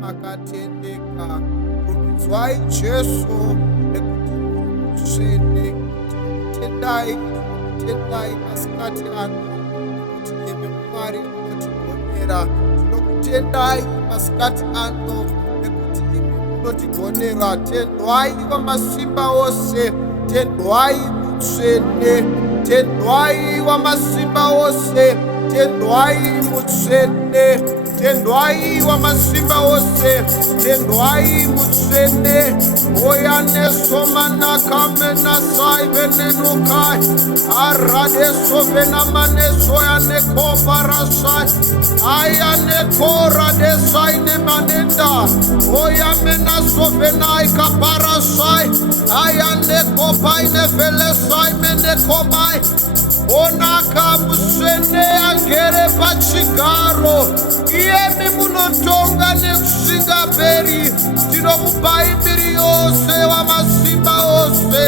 makatendeka. Rumidzwai Jesu nekuti mutsvene. Tinokutendai masikati ano nekuti imi Mwari munotigonera. Tinokutendai masikati ano nekuti imi munotigonera. Tendwai Wamasimba ose, tendwai mutsvene, tendwai Wamasimba ose, tendwai mutsvene, tendwai Wamasimba ose, tendwai mutsvene. Oya nesomana kamena sai venenukai arade sovena mane soya nekoparasai aya nekora desai nemanenda oya mena sovenai kaparasai aya nekopai nevelesai menekomai onaka musene agere pachigaro iemi munotonga nekusinga beri tinokupai mbiri yose Wamasimba ose,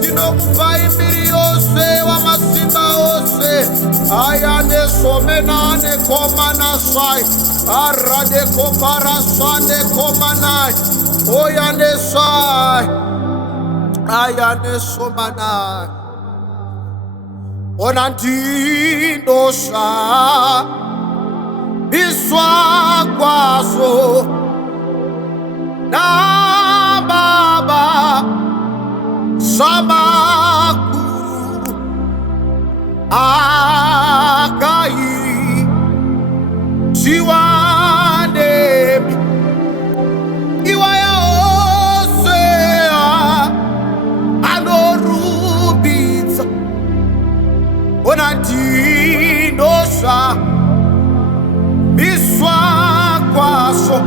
tinokupai mbiri yose Wamasimba ose. Aya nesomena nekomana sai arade koparasa nekomanai oya nesai aya nesomanai ona ndindosha biswa kwazo na Baba Samakuru Akai Siwanemi Iwaya Osea Anorubitsa Onantinosha Biswa Kwaso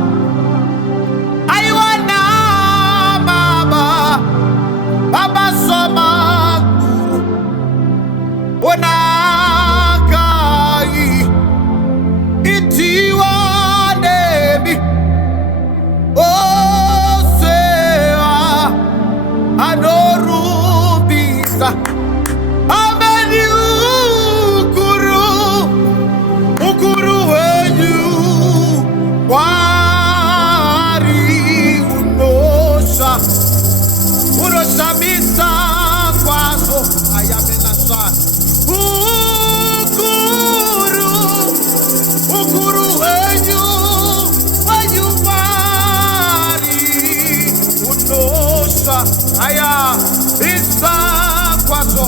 Baba Samakuru Onakai Itiwanemi Osea Anorubisa Ameni Ukuru wenyu Wari unosha Urosamisa kwazo ayamenasa ukuru wenyu mari unosha aya bisa kwazo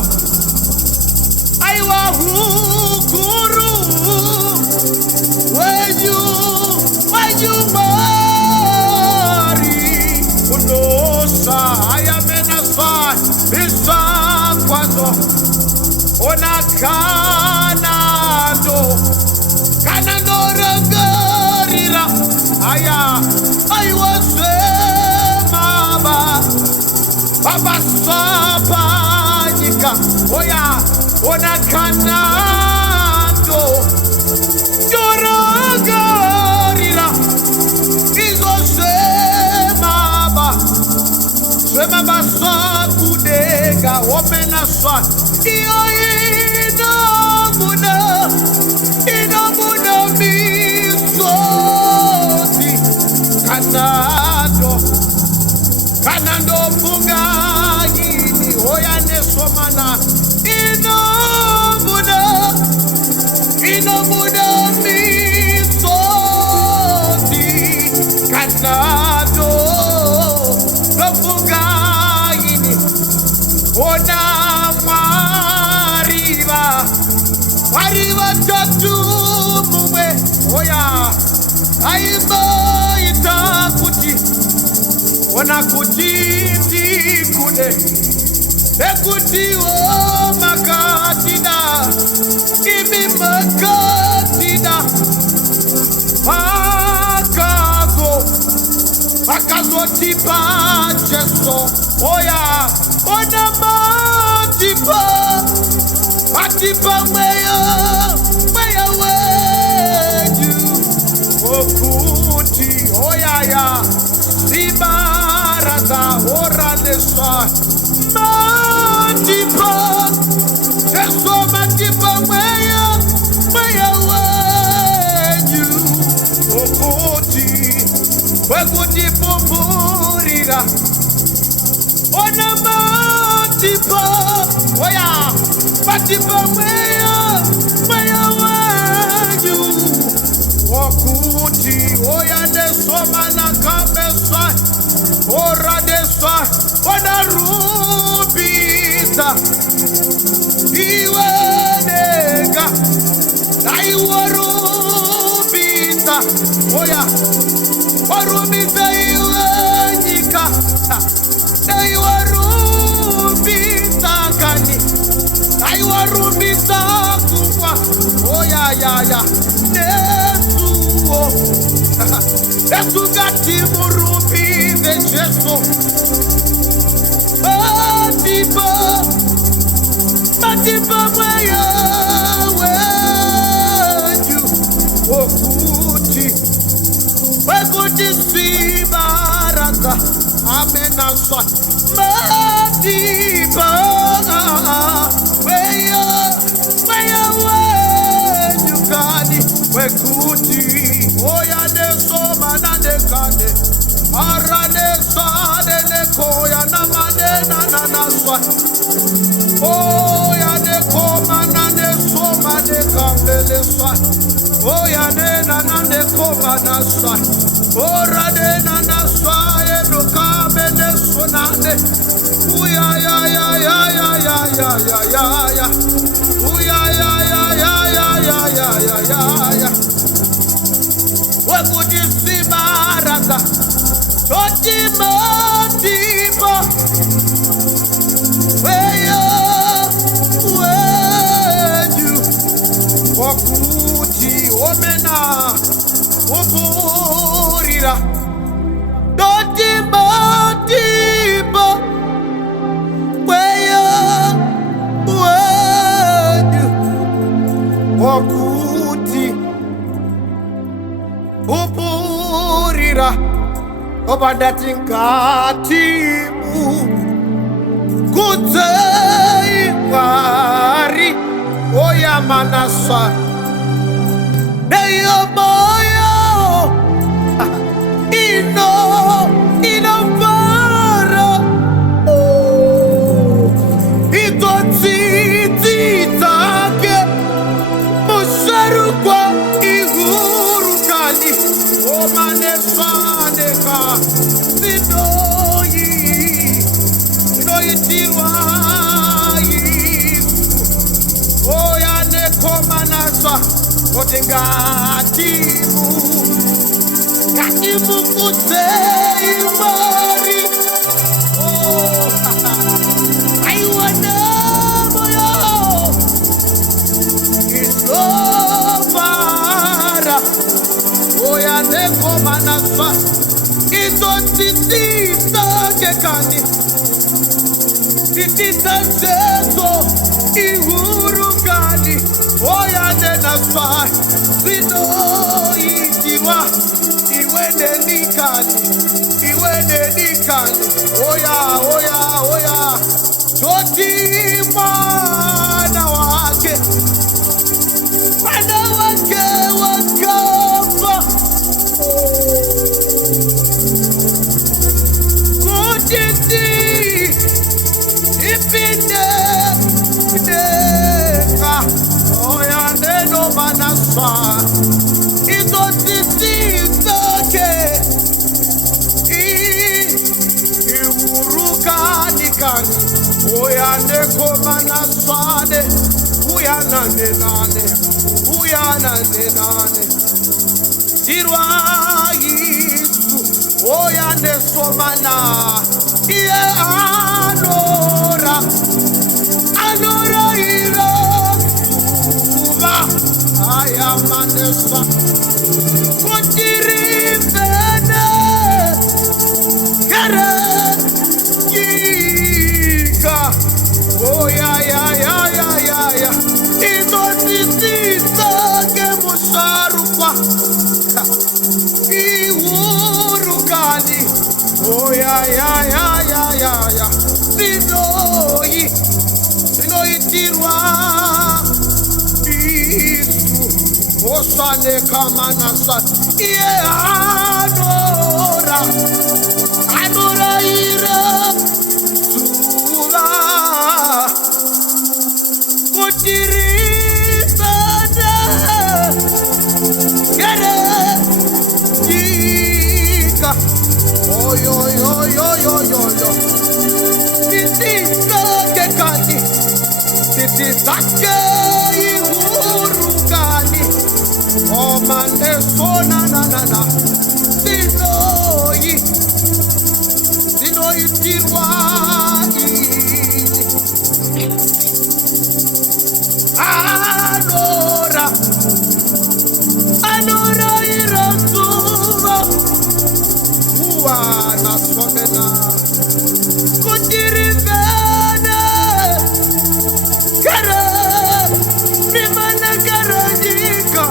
aiwa ukuru wenyu mari unosha ayamenasa bisa kwazo ona kanando rangarira aya aiwase mama baba sapanyika oya ona kanando rangarira izose mama Sema basa kudega omena sa iyo inamuna misoti kanando funga yini oya nesomana inamuna misoti kanando funga ona mariva tatu muwe oya aimba itakuti ona kutiti kude ekuti o makatida imi makatida akazo tipa Jesu oya ona matipa mweya weju okuti oyaya sibaraza oranesa matipa Jesu matipa mweya weju okuti wekutipupurira ona matipa oya matipa mweya wanyu wakuti oya desoma na kabesa ora desa ona rubita iwe nega iwe rubita oya warubita iwe nyika iwe rubita kani iwe rubita kubwa oya ya nesuo Yesu gati murubite Jesu Matiba mweya wenyu Wekuti si baraka amenasa Matiba mweya wenyu kani Wekuti oya deso manane kane Arane sadele koya namane nananaswa oya de koma nane soma de kambele swa oya de nanane koma naswa ora de nanaswa edo kambele sonane uya ya uya ya wekudisi baraka choti matipo wenyu wakuti omena upurira choti matipo wenyu wakuti upurira obadati nkatimu kudzei ngari oya manasa neyo moyo inovara itotsitsi take musharukwa ihurukani omanesaneka inoitirwa oya nekomanasa kuti ngatimu kudzei mari aiwana moyo izovara oya nekomanasa izotitisa kekani titisa zezo ihurukani oya nenaswa zinoitirwa iwene nikani oya choti mwana wake wakafa kutiti ipindeka oya neno manasa izotitizake iurukanikani oya neko manasade uyananenane tirwa Yesu oya nesomana iye anora ira uba ayamanesa kutirifene kere yika oya izotitisa kemusharukwa ihurukani oya zinoitirwa Yesu osane kamanasa iye anora Aduraira Suva Kutiri Sada Kere Jika Oyo yo yo yo yo yo Titisa Kekani Titisa Kei Urukani Oh mande sona na na na Dino itirwa Adora Adora irasuva Uwa na somena Kutiri vene Kara Primana karajika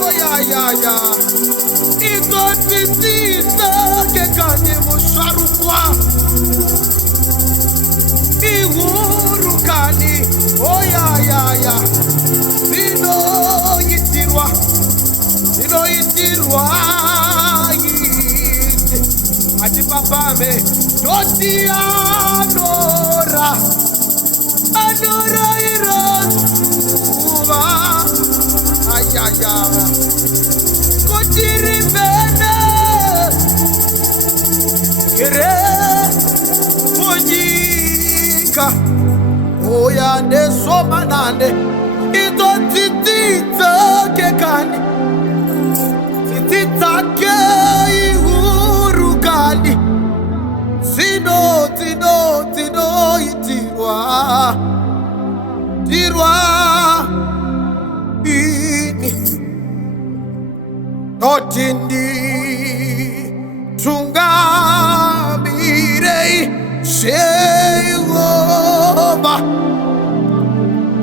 Oh ya ya ya Igotitita Kekani musharukwa Ihurukani Oh ya ya ya Dino yitirwa Yiti Ati papa me Doti anora Anora irasuva Ay ay ay Kutiri vene Kere Mojika Oya ne somanane Ito titita kekani Titita ke ihurukani Tino itirwa Tirwa Ini Notindi Tungamirei Shehova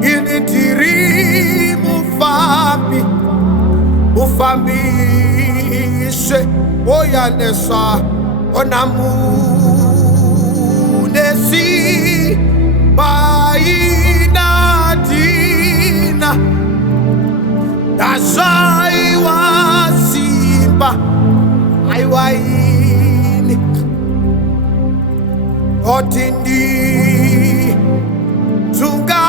Initiri Mufambishe Oyanesa Onamunesi Baina Dina Dazai Wasimba Aiwaini Otindi Tunga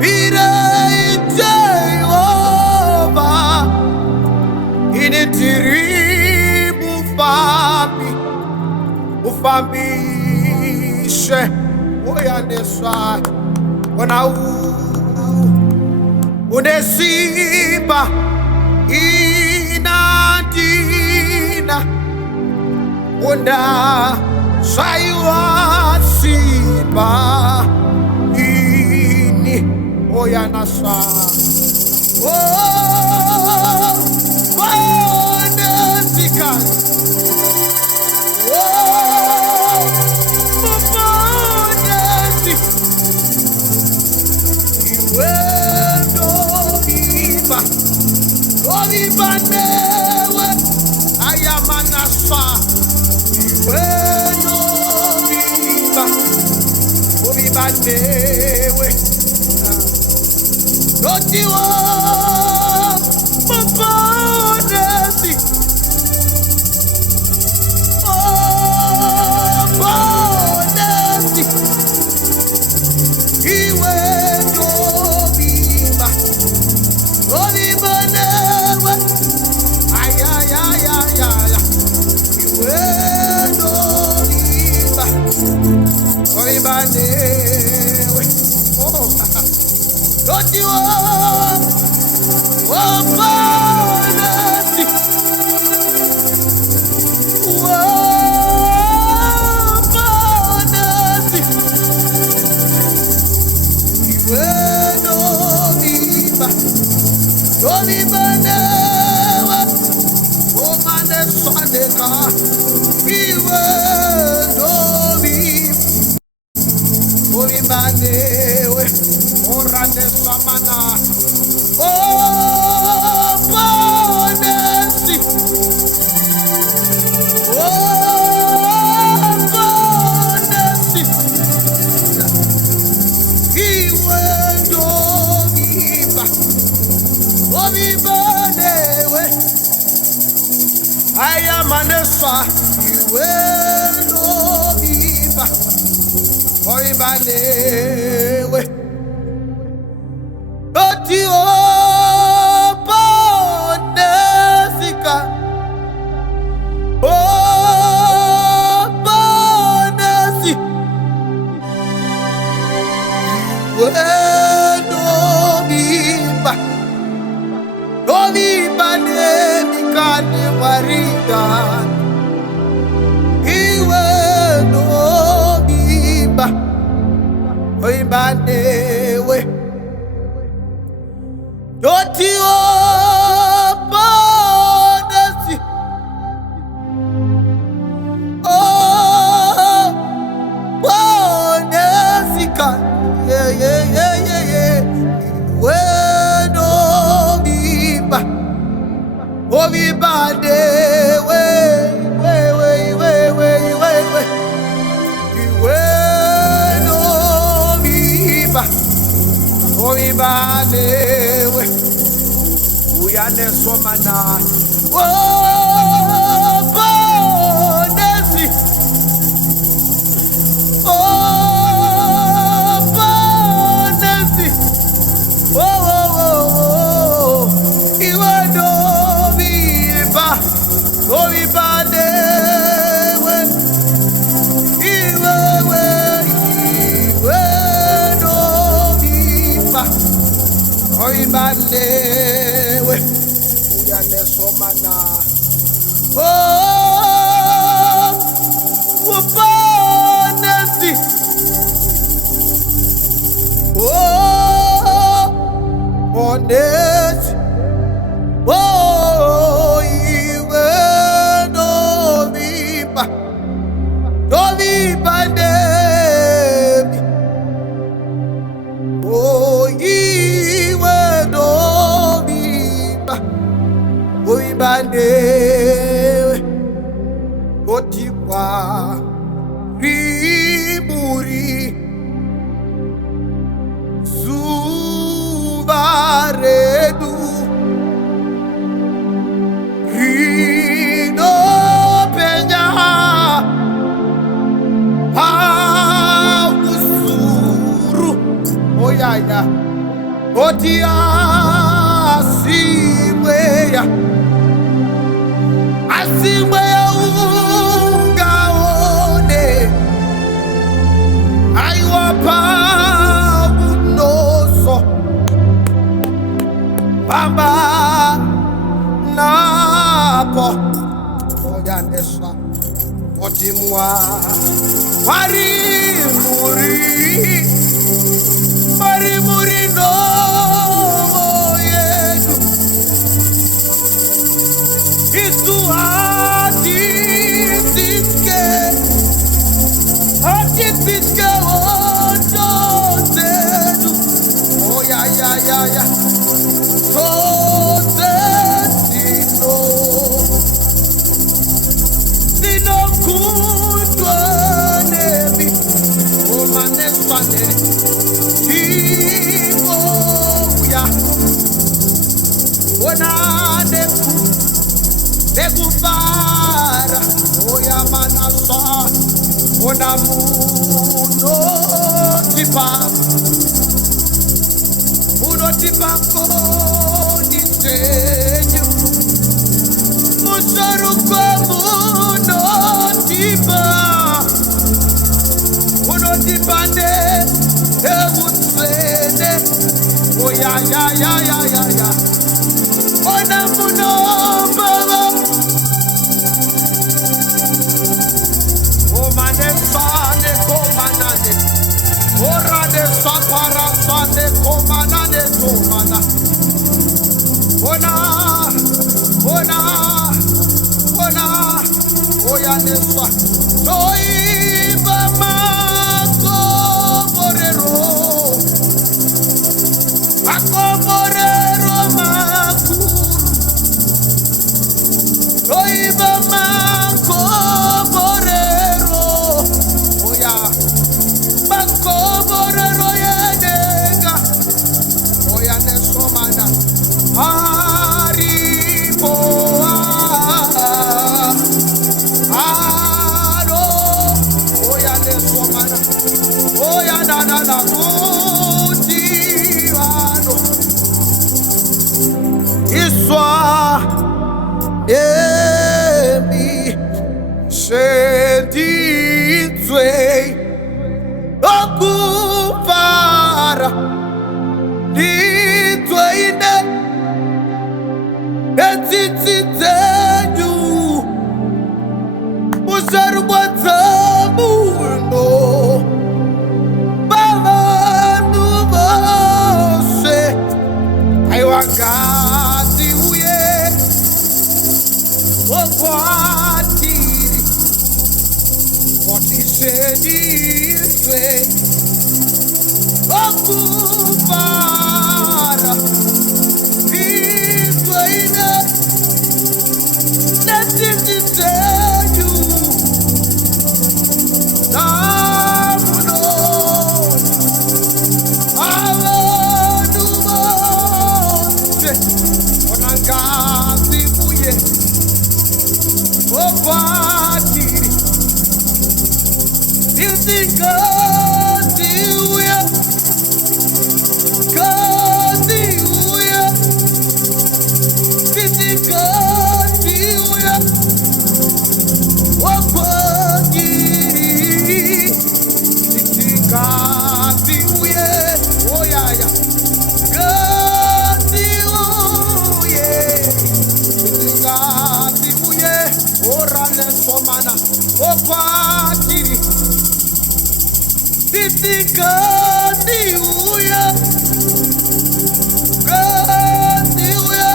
Bire Jehova Initiri Mufambishe Oyanesa Unesiba Inadina Una Saiwa Simba Ini Oyanasa Oh Bonesikan Oh Bonesi Iwe Oviva newe ayamanasa Iwe Oviva newe Notiwa Mponesi Mponesi Iwe Oviva newe Iwe Oviva newe Oh Notiwa Mponesi Mponesi Iwe Oviva newe Oh mane swadeka Iwe Oviva newe Orane samana Oh Bonesi Oh Bonesi Iwe Oviva newe Ayamaneswa, iwe no biba, oiba lewe. Oti opa nesika, opa nesi, iwe no biba, no biba nemika ne warida. Iwe no biba, oiba newe. Doti opa nesi, oh nesika, yeah. Iwe no biba, oh biba newe. Iwe no biba, oh biba newe. Uyane somana, oh bonesi, oh bonesi, oh. Iwe no biba, oh biba newe. Iwe no biba, oh biba newe. Uyane somana, oh bonesi, oh bonesi, oh iwe no biba nebi, oh iwe no biba, oh biba newe. Otiwa riburi suvaredu rido penya pausuru oyaya otia siweya asiweya ungaone aiwapa unoso bamba napo oyaneswa otimwa marimuri no yedu isu hati tiske ojo zedu oh ya so zedino dino kutwa nebi oh maneswane tibo ya ona nekufara oya manasa ona muno tipa koni tenyu musaruko muno tipa ne ewutsene oya ya ona muno baba o manesane komanane ora de sapara sane komanane tomana ona oya neswa toiba makoborero makuru toiba makoborero oya makoborero yedega oya neswa. 'Cause Emi Sheditwe Okufara Ditweine Etititenyu Musarubatamuno Bavanu Mose Aiwangati Uye Okwatiri Otisheditwe Okufara Ditweine Etititenyu Namuno Avanu Mose Onangati Uye Okwatiri Diltingatiuya Katiuya Diltingatiuya Okwatiri Diltingatiuya Oh yeah yeah Katiuya Diltingatiuya Orane somana Okwatiri Diltingatiuya Katiuya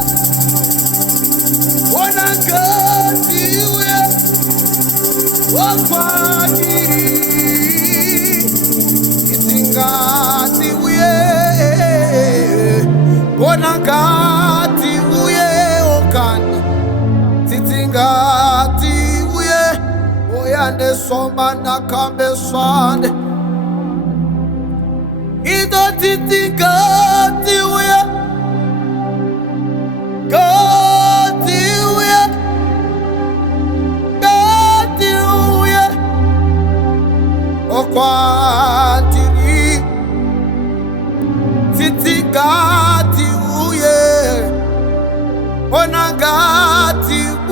Onangatiuya Okwatiri Diltingatiuya Onangatiuya Okani Diltingatiuya Oyande somana kambe swande Ido Diltingatiuya Katiuya Katiuya Okwatiri Diltingatiuya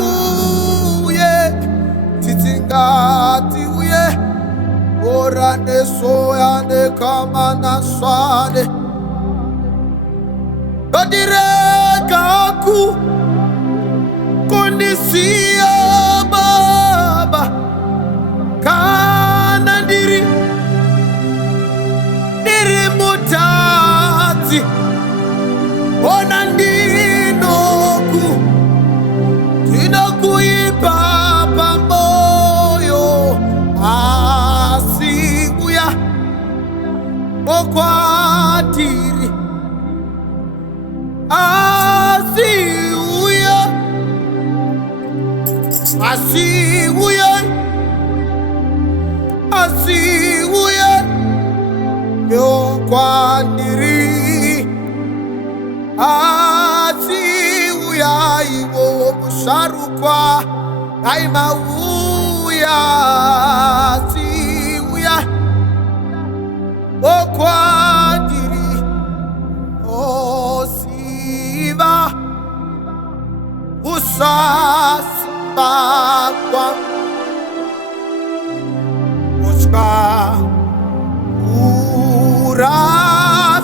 Onangatiuya Diltingatiuya Orande soyande kamana swade Odire kaku Kondisia baba Kana diri mutati Onandinoku Tinoku ipapa moyo Asiguya Okwatiri Asiguya Asiguya Asiguya Okwatiri Asiguya Iwo Musharukwa Aimauya Asiguya Okwatiri Osiva Usasibakwa Uska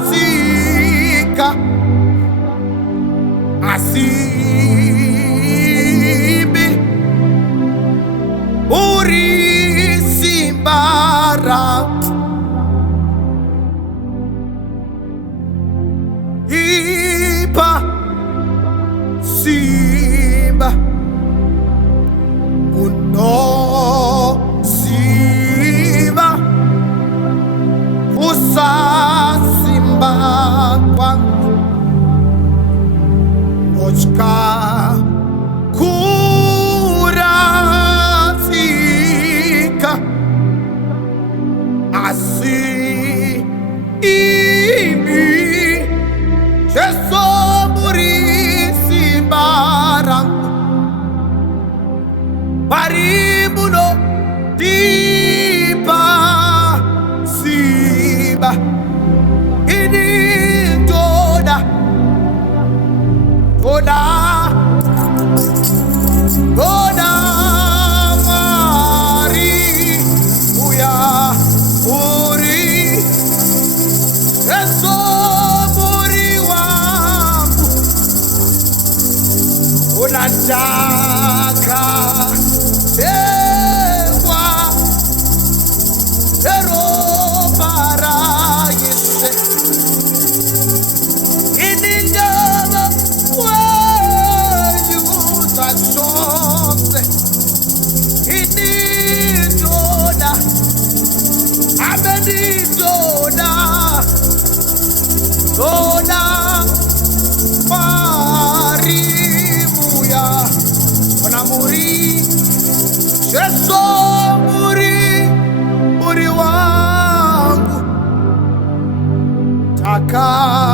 Urasika Asibi Urisimbara Ipa Simba Uno Siva Usa Simba Kwangu Ochka Kurasika Asi Ibi Jesomurisi Barang Parimuno Dipa Siba Ini Toda Toda Unataka ewa ero parayise inindaba wayuza zonke inindoda amenindoda doda Yesu muri wangu takatengwa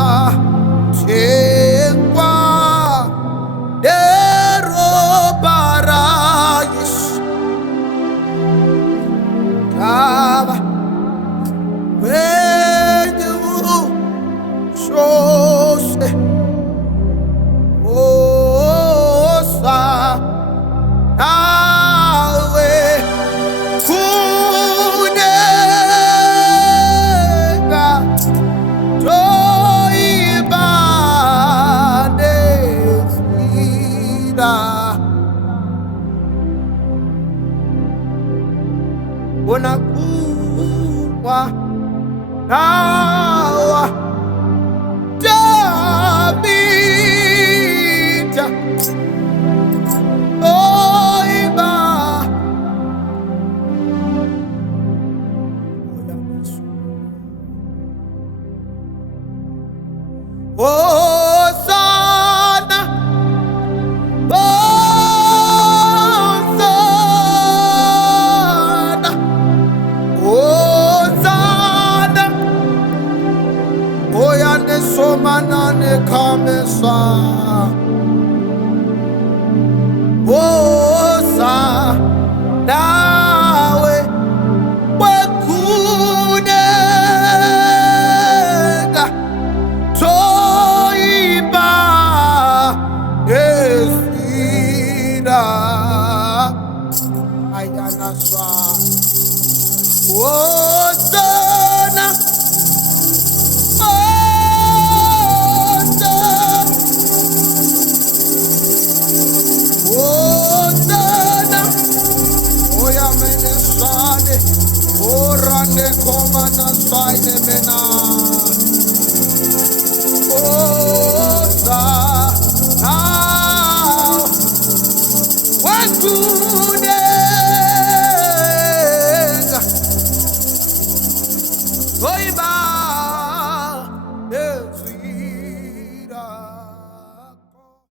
dero barayis taba wenyu shose osa unakuwa nawa Davida oiba Hosanna Somanane kamesa osa nawe wekunega toiba esira ayana swa Hosanna Orande komana saine mena Osa now Wakunega Oiba